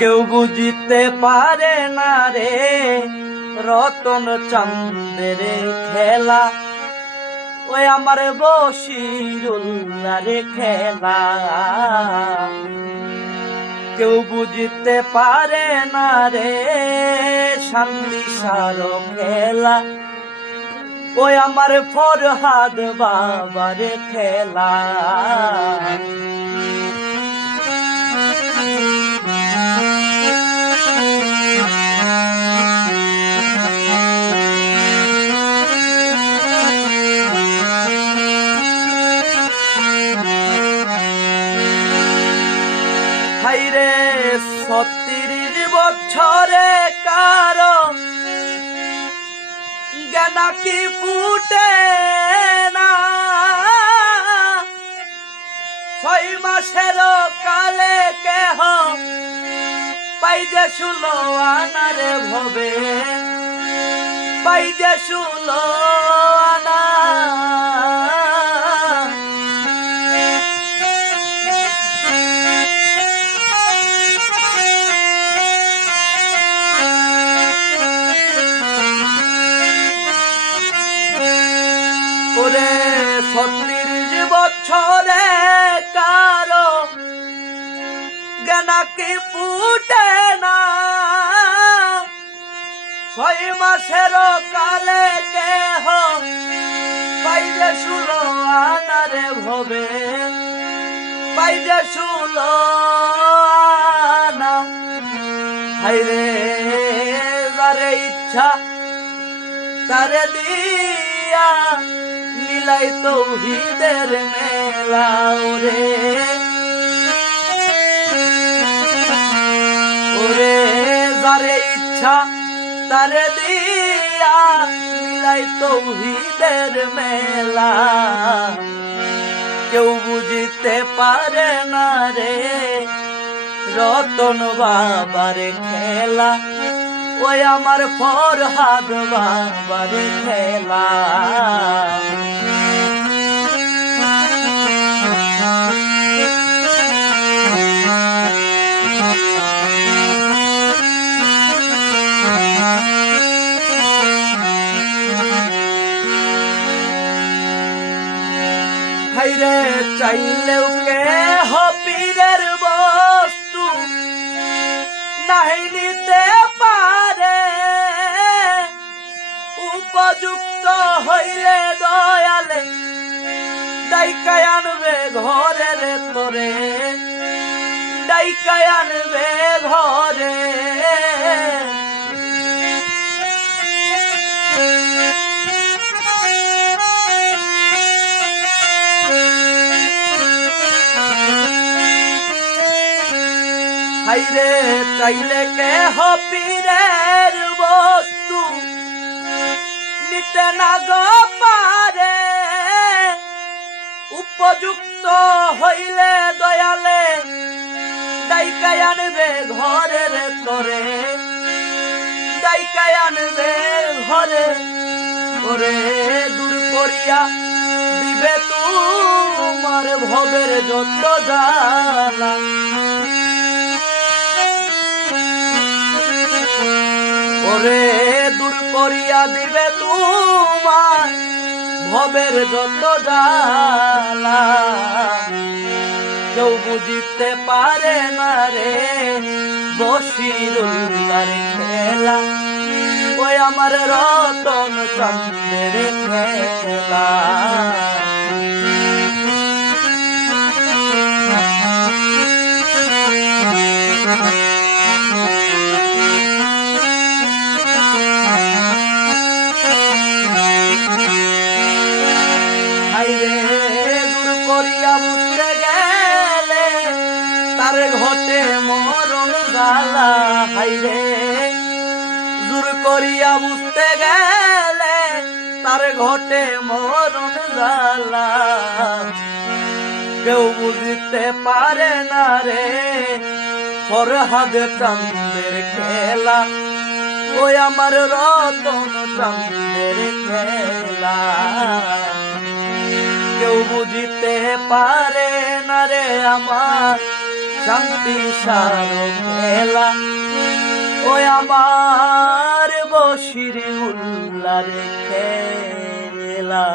কেউ বুঝিতে পারে না রে রতন চন্দ্রের খেলা, ওই আমার বশিরুল্লাহর খেলা। কেউ বুঝিতে পারে না রে শান্তি সার খেলা, ওই আমার ফরহাদ বাবার খেলা। হাইরে ৩৬ বছরে কারো জ্ঞানা কি ফুটে না, ৬ মাসের কালে কেহ পাই যে ১৬ আনারে ভবে, পাই যে ১৬ আনা। ওরে ৩৬ বছরে কারো জ্ঞানা কি ফুটে না, ৬ মাসের কালে কেহ পাই যে ১৬ আনারে ভবে, পাই যে ১৬ আনা। হাইরে যারে ইচ্ছা তারে দিয়া মিলাই তৌহিদের মেলা, ওরে ওরে যারে ইচ্ছা তারে দিয়া মিলাই তৌহিদের মেলা। কেউ বুঝিতে পারে না রে রতন বাবার খেলা, ওই আমার ফরহাদ বাবার খেলা। হাইরে চাইলেও কে পীরের বস্তু নাহি নিতে পারে, উপযুক্ত হইলে দয়ালে ডাইকায় আনবে ঘরের তোরে, ডাইকায় আনবে ঘরে। হাইরে চাইলে কেহ পীরের বস্তু নিতে না গো পারে, উপযুক্ত হইলে দয়ালে ডাইকায় আনবে ঘরের তোরে, ডাইকায় আনবে ঘরে। ওরে দূর করিয়া দিবে তোমার ভবের যত জ্বালা, ওরে দূর করিয়া দিবে তোমার ভবের যত জ্বালা। কেউ বুঝিতে পারে না রে বশিরুল্লাহর খেলা, ওই আমার রতন চন্দ্রের খেলা। তার ঘটে মরণ জ্বালা, হাইরে জোর করিয়া বুঝতে গেলে তার ঘটে মরণ জ্বালা। কেউ বুঝতে পারে না রে ফরহাদ চন্দ্রের খেলা, ওই আমার রতন চন্দ্রের খেলা। কেউ বুঝিতে পারে না রে আমার শান্তি সারো খেলা ওই আমার বশির উল্লার খেলা।